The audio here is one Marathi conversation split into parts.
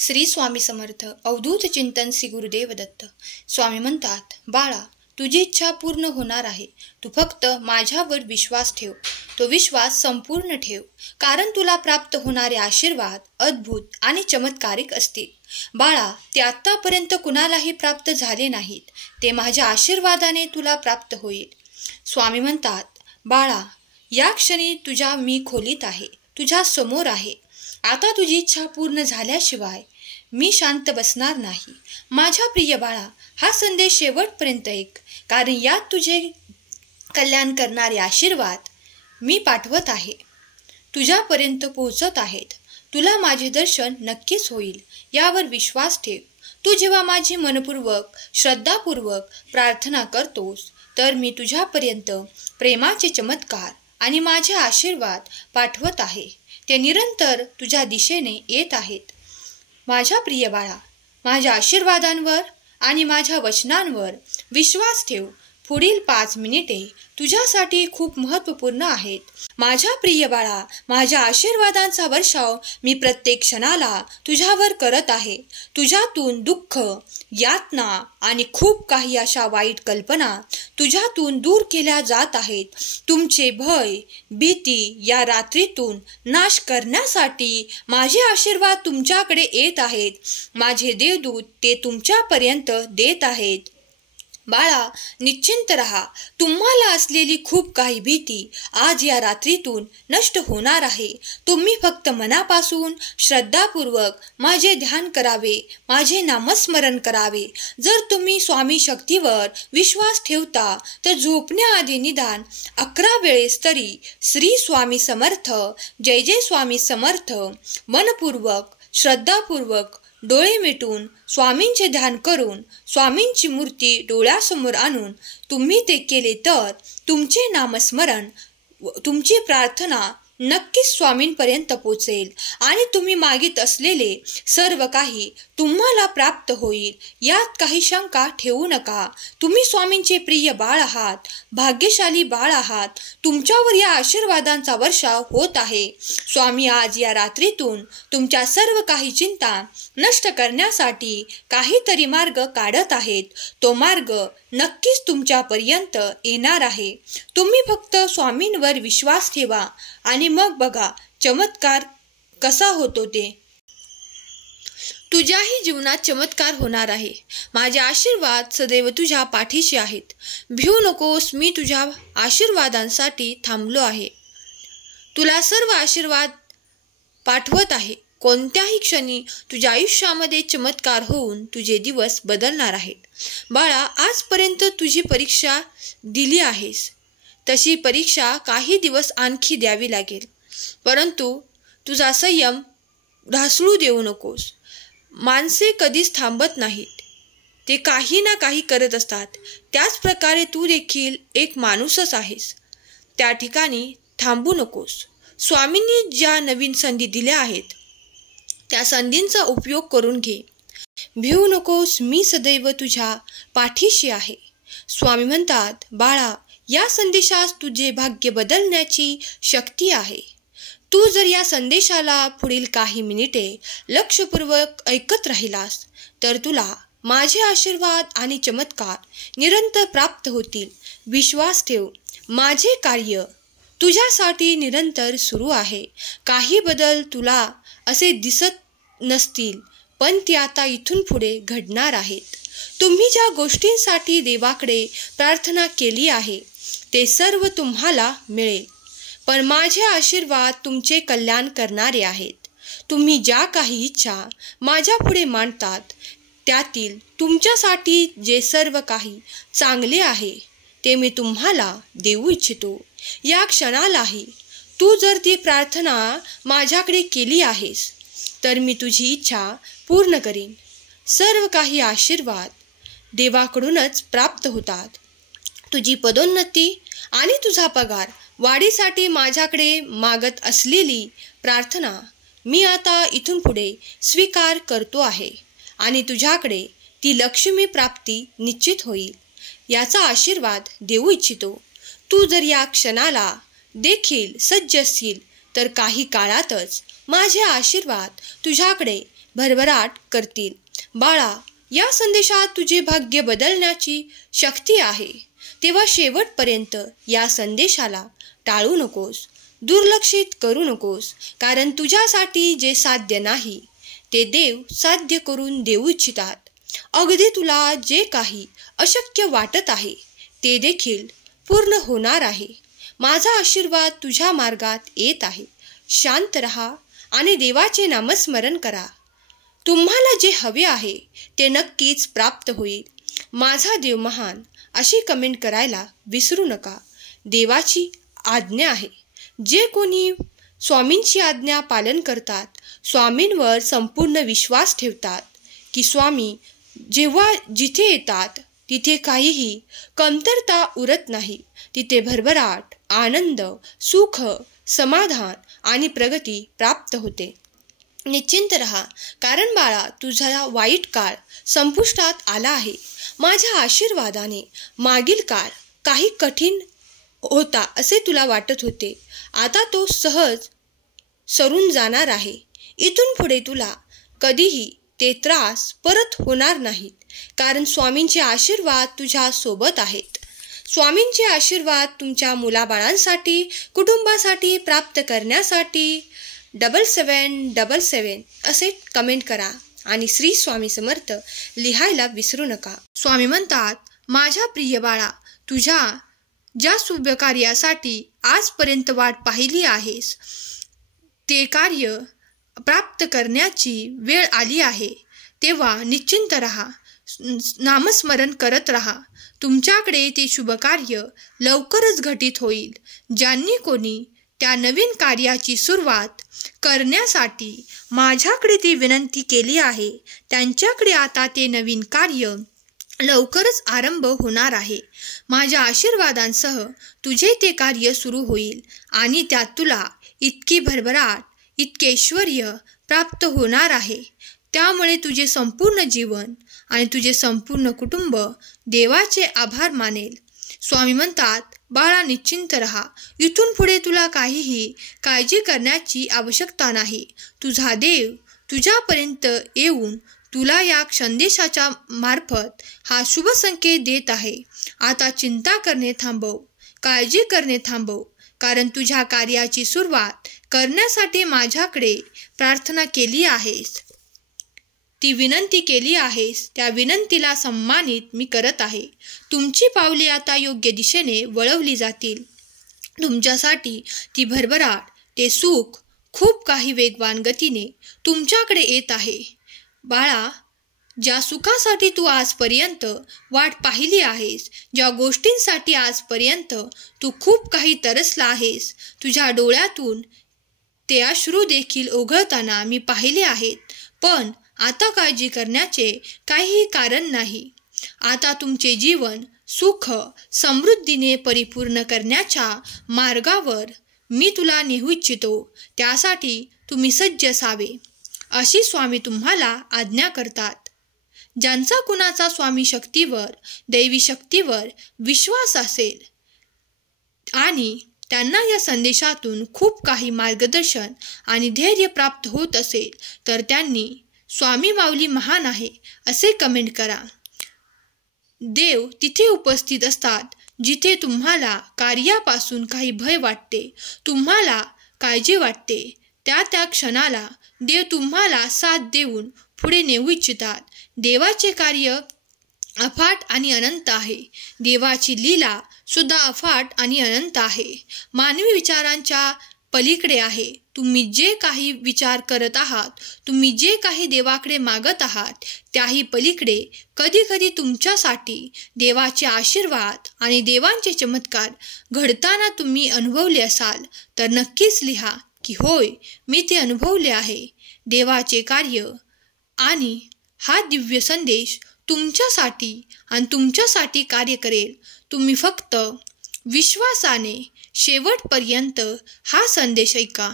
श्री स्वामी समर्थ अवधूत चिंतन श्री गुरुदेव दत्त. स्वामी म्हणतात, बाळा, तुझी इच्छा पूर्ण होणार आहे. तू फक्त माझ्यावर विश्वास ठेव. तो विश्वास संपूर्ण ठेव, कारण तुला प्राप्त होणारे आशीर्वाद अद्भुत आणि चमत्कारिक असतील. बाळा, ते आत्तापर्यंत कुणालाही प्राप्त झाले नाहीत. ते माझ्या आशीर्वादाने तुला प्राप्त होईल. स्वामी म्हणतात, बाळा, या क्षणी तुझ्या मी खोलीत आहे, तुझ्या समोर आहे. आता तुझी इच्छा पूर्ण झाल्याशिवाय मी शांत बसणार नाही. माझ्या प्रिय बाळा, हा संदेश शेवटपर्यंत ऐक, कारण यात तुझे कल्याण करणारे आशीर्वाद मी पाठवत आहे, तुझ्यापर्यंत पोहोचत आहेत. तुला माझे दर्शन नक्कीच होईल, यावर विश्वास ठेव. तू जेव्हा माझी मनपूर्वक श्रद्धापूर्वक प्रार्थना करतोस, तर मी तुझ्यापर्यंत प्रेमाचे चमत्कार आणि माझे आशीर्वाद पाठवत आहे. ते निरंतर तुझ्या दिशेने येत आहेत. माझ्या प्रिय बाळा, माझ्या आशीर्वादांवर आणि माझ्या वचनांवर विश्वास ठेव. पुढील 5 मिनिटे तुझ्यासाठी खूप महत्त्वपूर्ण आहेत. माझ्या प्रिय बाळा, माझ्या आशीर्वादांचा वर्षाव मी प्रत्येक क्षणाला तुझ्यावर करत आहे. तुझ्यातून दुःख, यातना आणि खूप काही अशा वाईट कल्पना तुझ्यातून दूर केल्या जात आहेत. तुमचे भय, भीती या रात्रीतून नाश करण्यासाठी माझे आशीर्वाद तुमच्याकडे येत आहेत. माझे देवदूत ते तुमच्यापर्यंत देत आहेत. बाळा, निश्चिंत रहा. तुम्हाला असलेली खूप काही भीती आज या रात्रीतून नष्ट होणार आहे. तुम्ही फक्त मनापासून श्रद्धापूर्वक माझे ध्यान करावे, माझे नामस्मरण करावे. जर तुम्ही स्वामी शक्तीवर विश्वास ठेवता, तर झोपण्याआधी निदान 11 वेळेस तरी श्री स्वामी समर्थ, जय जय स्वामी समर्थ मनपूर्वक श्रद्धापूर्वक डोळे मिटून स्वामींचे ध्यान करून स्वामींची मूर्ती डोळ्यासमोर आणून तुम्ही ते केले, तर तुमचे नामस्मरण, तुमची प्रार्थना नक्कीच स्वामींपर्यंत पोचेल आणि तुम्ही मागित असलेले सर्व काही तुम्हाला प्राप्त होईल. यात काही शंका ठेवू नका. तुम्ही स्वामींचे प्रिय बाळ आहात, भाग्यशाली बाळ आहात. तुमच्यावर या आशीर्वादांचा वर्षाव होत आहे. स्वामी आज या रात्रीतून तुमच्या सर्व काही चिंता नष्ट करण्यासाठी काहीतरी मार्ग काढत आहेत. तो मार्ग नक्कीच तुमच्यापर्यंत येणार आहे. तुम्ही फक्त स्वामींवर विश्वास ठेवा आणि मग बघा चमत्कार कसा होतो ते. तुझ्याही जीवनात चमत्कार होणार आहे. माझे आशीर्वाद सदैव तुझ्या पाठीशी आहेत. भिवू नकोस, मी तुझ्या आशीर्वादांसाठी थांबलो आहे. तुला सर्व आशीर्वाद पाठवत आहे. कोणत्याही क्षणी तुझ्या आयुष्यामध्ये चमत्कार होऊन तुझे दिवस बदलणार आहेत. बाळा, आजपर्यंत तुझी परीक्षा दिली आहेस, तशी परीक्षा काही दिवस आणखी द्यावी लागेल. परंतु तुझा संयम ढासळू देऊ नकोस. माणसे कधीच थांबत नाहीत, ते काही ना काही करत असतात. त्याच प्रकारे तू देखील एक माणूसच आहेस. त्या ठिकाणी थांबू नकोस. स्वामींनी ज्या नवीन संधी दिल्या आहेत, त्या संधींचा उपयोग करून घे. भिवू नकोस, मी सदैव तुझ्या पाठीशी आहे. स्वामी म्हणतात, बाळा, या संदेशास तुझे भाग्य बदलण्याची शक्ती आहे. तू जर या संदेशाला पुढील काही मिनिटे लक्षपूर्वक ऐकत राहिलास, तर तुला माझे आशीर्वाद आणि चमत्कार निरंतर प्राप्त होतील. विश्वास ठेव, माझे कार्य तुझ्यासाठी निरंतर सुरू आहे. काही बदल तुला असे दिसत नसतील, पण ते आता इथून पुढे घडणार आहेत. तुम्ही ज्या गोष्टींसाठी देवाकडे प्रार्थना केली आहे, ते सर्व तुम्हाला मिळेल. पण माझे आशीर्वाद तुमचे कल्याण करणारे आहेत. तुम्ही ज्या काही इच्छा माझ्या पुढे मांडतात, त्यातील तुमच्यासाठी जे सर्व काही चांगले आहे, ते मी तुम्हाला देऊ इच्छितो. या क्षणालाही तू जर ती प्रार्थना माझ्याकडे केली आहेस, तर मी तुझी इच्छा पूर्ण करीन. सर्व काही आशीर्वाद देवाकडूनच प्राप्त होतात. तुझी पदोन्नती आणि तुझा पगार वाढीसाठी माझ्याकडे मागत असलेली प्रार्थना मी आता इथून पुढे स्वीकार करतो आहे आणि तुझ्याकडे ती लक्ष्मी प्राप्ती निश्चित होईल, याचा आशीर्वाद देऊ इच्छितो. तू जर या क्षणाला देखील सज्ज असशील, तर काही काळातच माझे आशीर्वाद तुझ्याकडे भरभराट करतील. बाळा, या संदेशात तुझे भाग्य बदलण्याची शक्ती आहे. तेव्हा शेवटपर्यंत या संदेशाला टाळू नकोस, दुर्लक्षित करू नकोस, कारण तुझ्यासाठी जे साध्य नाही ते देव साध्य करून देऊ इच्छितात. अगदी तुला जे काही अशक्य वाटत आहे ते देखील पूर्ण होणार आहे. माझा आशीर्वाद तुझ्या मार्गात येत आहे. शांत रहा आणि देवाचे नामस्मरण करा. तुम्हाला जे हवे आहे ते नक्कीच प्राप्त होईल. माझा देव महान अशी कमेंट करायला विसरू नका. देवाची आज्ञा आहे. जे कोणी स्वामींची आज्ञा पालन करतात, स्वामींवर संपूर्ण विश्वास ठेवतात की स्वामी जेव्हा जिथे येतात तिथे काहीही कमतरता उरत नाही. तिथे भरभराट, आनंद, सुख, समाधान आणि प्रगती प्राप्त होते. निश्चिंत रहा, कारण बाळा तुझा वाईट काळ संपुष्टात आला आहे. माझ्या आशीर्वादाने मागील काळ काही कठीण होता असे तुला वाटत होते, आता तो सहज सरून जाणार आहे. इथून पुढे तुला कधीही ते त्रास परत होणार नाहीत, कारण स्वामींचे आशीर्वाद तुझ्या सोबत आहेत. स्वामींचे आशीर्वाद तुमच्या मुलाबाळांसाठी, कुटुंबासाठी प्राप्त करण्यासाठी 7777 असे कमेंट करा आणि श्री स्वामी समर्थ लिहायला विसरू नका. स्वामी म्हणतात, माझ्या प्रिय बाळा, तुझ्या ज्या शुभ कार्यासाठी आजपर्यंत वाट पाहिली आहेस ते कार्य प्राप्त करण्याची वेळ आली आहे. तेव्हा निश्चिंत रहा, नामस्मरण करत रहा. तुमच्याकडे ते शुभ कार्य लवकरच घटित होईल. ज्यांनी कोणी त्या नवीन कार्याची सुरुवात करण्यासाठी माझ्याकडे ती विनंती केली आहे त्यांच्याकडे आता ते नवीन कार्य लवकरच आरंभ होणार आहे. माझ्या आशीर्वादांसह तुझे ते कार्य सुरू होईल आणि त्यात तुला इतकी भरभराट, इतके ऐश्वर्य प्राप्त होणार आहे. त्यामुळे तुझे संपूर्ण जीवन आणि तुझे संपूर्ण कुटुंब देवाचे आभार मानेल. स्वामी म्हणतात, बाळा निश्चिंत रहा. इथून पुढे तुला काहीही काळजी करण्याची आवश्यकता नाही. तुझा देव तुझ्यापर्यंत येऊन तुला या संदेशाच्या मार्फत हा शुभ संकेत देत आहे. आता चिंता करणे थांबव, काळजी करणे थांबव, कारण तुझ्या कार्याची सुरुवात करण्यासाठी माझ्याकडे प्रार्थना केली आहेस, ती विनंती केली आहेस, त्या विनंतीला सन्मानित मी करत आहे. तुमची पावले आता योग्य दिशेने वळवली जातील. तुमच्यासाठी ती भरभराट, ते सुख खूप काही वेगवान गतीने तुमच्याकडे येत आहे. बाळा, ज्या सुखासाठी तू आजपर्यंत वाट पाहिली आहेस, ज्या गोष्टींसाठी आजपर्यंत तू खूप काही तरसला आहेस, तुझ्या डोळ्यातून ते अश्रू देखील ओघळताना मी पाहिले आहेत. पण आता काळजी करण्याचे काहीही कारण नाही. आता तुमचे जीवन सुख समृद्धीने परिपूर्ण करण्याच्या मार्गावर मी तुला नेऊ इच्छितो. त्यासाठी तुम्ही सज्ज असावे अशी स्वामी तुम्हाला आज्ञा करतात. ज्यांचा कुणाचा स्वामी शक्तीवर, दैवी शक्तीवर विश्वास असेल आणि त्यांना या संदेशातून खूप काही मार्गदर्शन आणि धैर्य प्राप्त होत असेल तर त्यांनी स्वामी माऊली महान आहे असे कमेंट करा. देव तिथे उपस्थित असतात जिथे तुम्हाला कार्यापासून काही भय वाटते, तुम्हाला काळजी वाटते. त्या क्षणाला देव तुम्हाला साथ देऊन पुढे नेऊ इच्छितात. देवाचे कार्य अफाट आणि अनंत आहे. देवाची लीला सुद्धा अफाट आणि अनंत आहे. मानवी विचारांच्या पलीकडे आहे. तुम्ही जे काही विचार करत आहात, तुम्ही जे काही देवाकडे मागत आहात, त्याही पलीकडे कधी कधी तुमच्यासाठी देवाचे आशीर्वाद आणि देवांचे चमत्कार घडताना तुम्ही अनुभवले असाल तर नक्कीच लिहा की होय, मी ते अनुभवले आहे. देवाचे कार्य आणि हा दिव्य संदेश तुमच्यासाठी आणि तुमच्यासाठी कार्य करेल. तुम्ही फक्त विश्वासाने शेवटपर्यंत हा संदेश ऐका.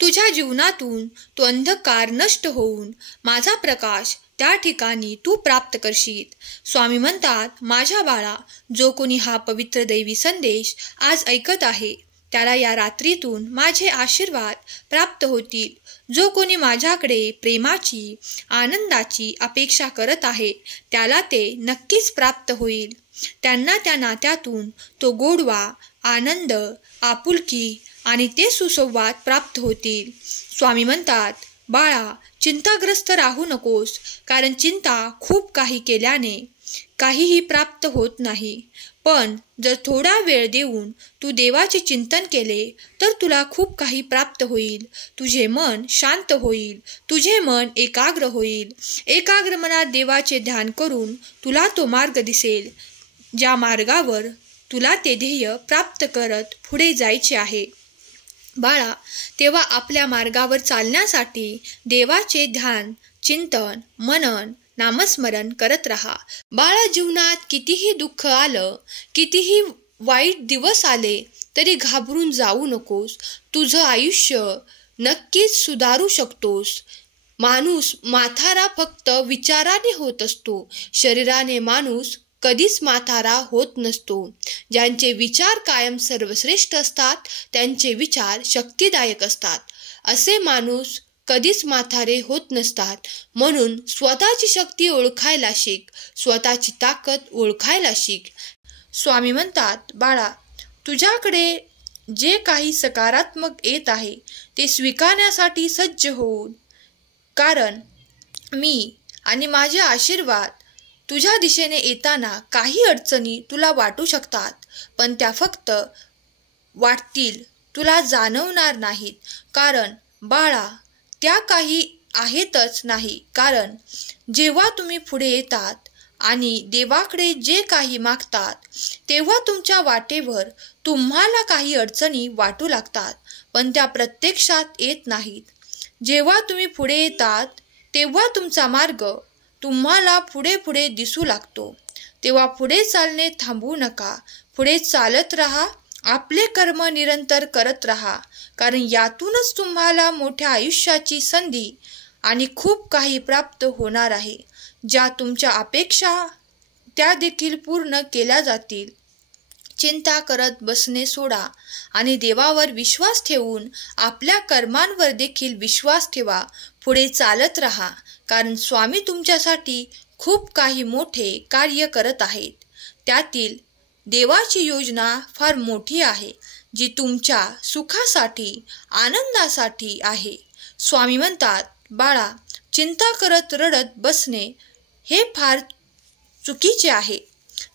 तुझ्या जीवनातून तो अंधकार नष्ट होऊन माझा प्रकाश त्या ठिकाणी तू प्राप्त करशील. स्वामी म्हणतात, माझ्या बाळा, जो कोणी हा पवित्र दैवी संदेश आज ऐकत आहे त्याला या रात्रीतून माझे आशीर्वाद प्राप्त होतील. जो कोणी माझ्याकडे प्रेमाची, आनंदाची अपेक्षा करत आहे त्याला ते नक्कीच प्राप्त होईल. त्यांना त्या नात्यातून तो गोडवा, आनंद, आपुलकी आणि ते सुसंवाद प्राप्त होतील. स्वामी म्हणतात, बाळा, चिंताग्रस्त राहू नकोस, कारण चिंता खूप काही केल्याने काहीही प्राप्त होत नाही. पण जर थोडा वेळ देऊन तू देवाचे चिंतन केले तर तुला खूप काही प्राप्त होईल. तुझे मन शांत होईल, तुझे मन एकाग्र होईल. एकाग्र मनात देवाचे ध्यान करून तुला तो मार्ग दिसेल, ज्या मार्गावर तुला ते ध्येय प्राप्त करत पुढे जायचे आहे. बाळा, तेव्हा आपल्या मार्गावर चालण्यासाठी देवाचे ध्यान, चिंतन, मनन, नामस्मरण करत राहा. बाळा, जीवनात कितीही दुःख आलं, कितीही वाईट दिवस आले तरी घाबरून जाऊ नकोस. तुझं आयुष्य नक्कीच सुधारू शकतोस. माणूस म्हातारा फक्त विचाराने होत असतो, शरीराने माणूस कधीच म्हातारा होत नसतो. ज्यांचे विचार कायम सर्वश्रेष्ठ असतात त्यांचे विचार शक्तिदायक असतात. असे माणूस कधीच म्हातारे होत नसतात. म्हणून स्वतःची शक्ती ओळखायला शिक, स्वतःची ताकद ओळखायला शिक. स्वामी म्हणतात, बाळा, तुझ्याकडे जे काही सकारात्मक येत आहे ते स्वीकारण्यासाठी सज्ज होऊन, कारण मी आणि माझे आशीर्वाद तुझ्या दिशेने येताना काही अडचणी तुला वाटू शकतात, पण त्या फक्त वाटतील, तुला जाणवणार नाहीत. कारण बाळा, त्या काही आहेतच नाही. कारण जेव्हा तुम्ही पुढे येतात आणि देवाकडे जे काही मागतात तेव्हा तुमच्या वाटेवर तुम्हाला काही अडचणी वाटू लागतात, पण त्या प्रत्यक्षात येत नाहीत. जेव्हा तुम्ही पुढे येतात तेव्हा तुमचा मार्ग तुम्हाला पुढे पुढे दिसू लागतो. तेव्हा पुढे चालणे थांबवू नका, पुढे चालत राहा. आपले कर्म निरंतर करत राहा, कारण यातूनच तुम्हाला मोठ्या आयुष्याची संधी आणि खूप काही प्राप्त होणार आहे. ज्या तुमच्या अपेक्षा त्या देखील पूर्ण केल्या जातील. चिंता करत बसणे सोडा आणि देवावर विश्वास ठेवून आपल्या कर्मांवर देखील विश्वास ठेवा. पुढे चालत राहा, कारण स्वामी तुमच्यासाठी खूप काही मोठे कार्य करत आहेत. त्यातील देवाची योजना फार मोठी आहे, जी तुमच्या सुखासाठी, आनंदासाठी आहे. स्वामी म्हणतात, बाळा, चिंता करत रडत बसणे हे फार चुकीचे आहे.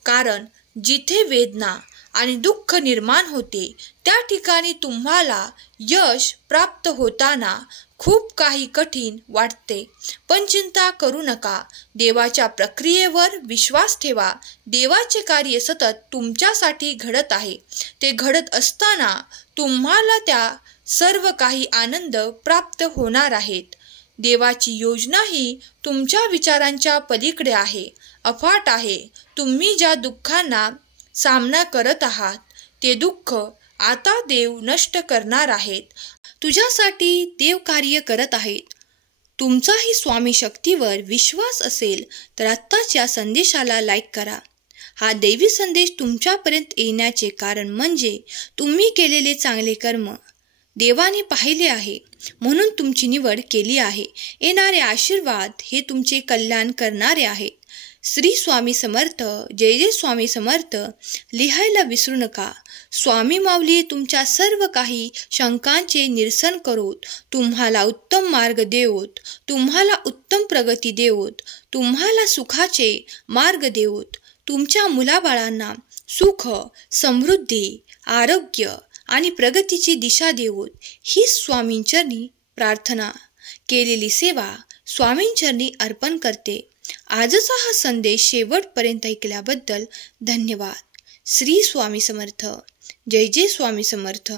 कारण जिथे वेदना आणि दुःख निर्माण होते त्या ठिकाणी तुम्हाला यश प्राप्त होताना खूप काही कठीण वाटते. पण चिंता करू नका, देवाच्या प्रक्रियेवर विश्वास ठेवा. देवाचे कार्य सतत तुमच्यासाठी घडत आहे. ते घडत असताना तुम्हाला त्या सर्व काही आनंद प्राप्त होणार आहेत. देवाची योजना ही तुमच्या विचारांच्या पलीकडे आहे, अफाट आहे. तुम्ही ज्या दुःखांना सामना करत आहात ते दुःख आता देव नष्ट करणार आहेत. तुझ्यासाठी देव कार्य करत आहेत. तुमचाही स्वामी शक्तीवर विश्वास असेल तर आत्ताच या संदेशाला लाईक करा. हा दैवी संदेश तुमच्यापर्यंत येण्याचे कारण म्हणजे तुम्ही केलेले चांगले कर्म देवाने पाहिले आहे, म्हणून तुमची निवड केली आहे. येणारे आशीर्वाद हे तुमचे कल्याण करणारे आहेत. श्री स्वामी समर्थ. जय जय स्वामी समर्थ लिहायला विसरू नका. स्वामी माऊली तुमच्या सर्व काही शंकांचे निरसन करोत, तुम्हाला उत्तम मार्ग देवोत, तुम्हाला उत्तम प्रगती देवोत, तुम्हाला सुखाचे मार्ग देवोत, तुमच्या मुलाबाळांना सुख, समृद्धी, आरोग्य आणि प्रगतीची दिशा देवोत. ही स्वामींचरणी प्रार्थना. केलेली सेवा स्वामींचरणी अर्पण करते. आजचा हा संदेश शेवटपर्यंत ऐकल्याबद्दल धन्यवाद. श्री स्वामी समर्थ. जय जय स्वामी समर्थ.